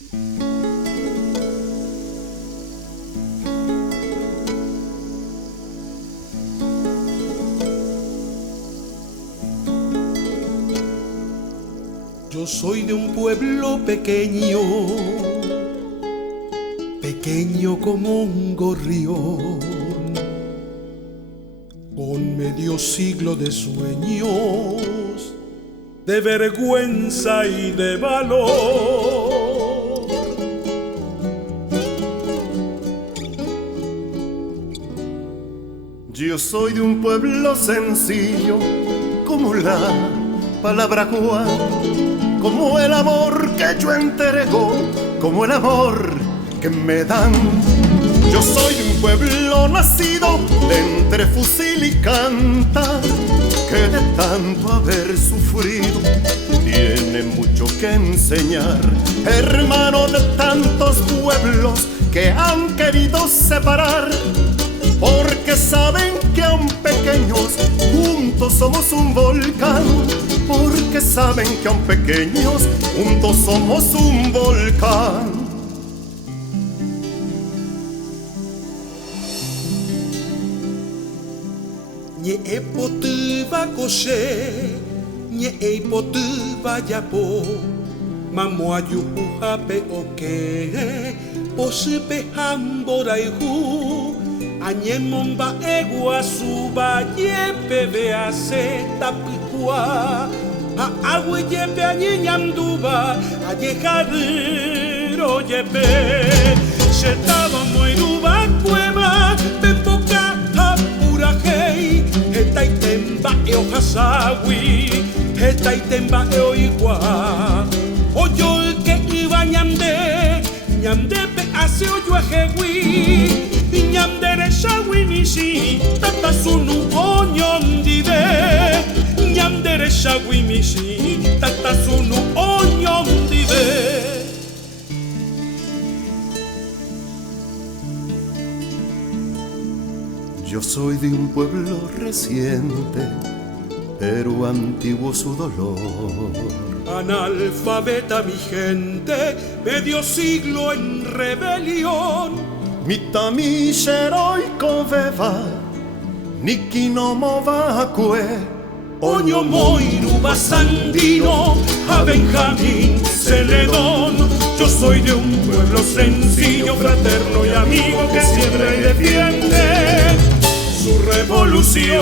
Yo soy de un pueblo pequeño, pequeño como un gorrión, con medio siglo de sueños, de vergüenza y de valor. Yo soy de un pueblo sencillo, como la palabra Juan, como el amor que yo entrego, como el amor que me dan. Yo soy de un pueblo nacido de entre fusil y canta, que de tanto haber sufrido tiene mucho que enseñar. Hermano de tantos pueblos que han querido separar, porque saben que aun pequeños juntos somos un volcán, porque saben que aun pequeños juntos somos un volcán. Nye e potu va koshe, nye e potu va yapo, mamua yuhu hape oke, posupe hamborai hu, anye momba egua suba yepe vease tapikua, a agua yepe anye nyamduba, aye kadiro yepe, shetaba moiruba kuema, pepoka hapura hei, Temba eo hasawi, temba eo igua. Oyo que iba ñamde, ñamde pe hace oyo ajewi, ñamde re shawi mishi, tata sunu onyom dive, ñamde re shawi mishi, tata sunu onyom dive. Yo soy de un pueblo reciente, pero antiguo su dolor. Analfabeta mi gente, medio siglo en rebelión. Mitami heroico beba, Niki no movakue, Oño Moiruba Sandino, a Benjamín Celedón. Yo soy de un pueblo sencillo, fraterno y amigo que siempre defiende su revolución.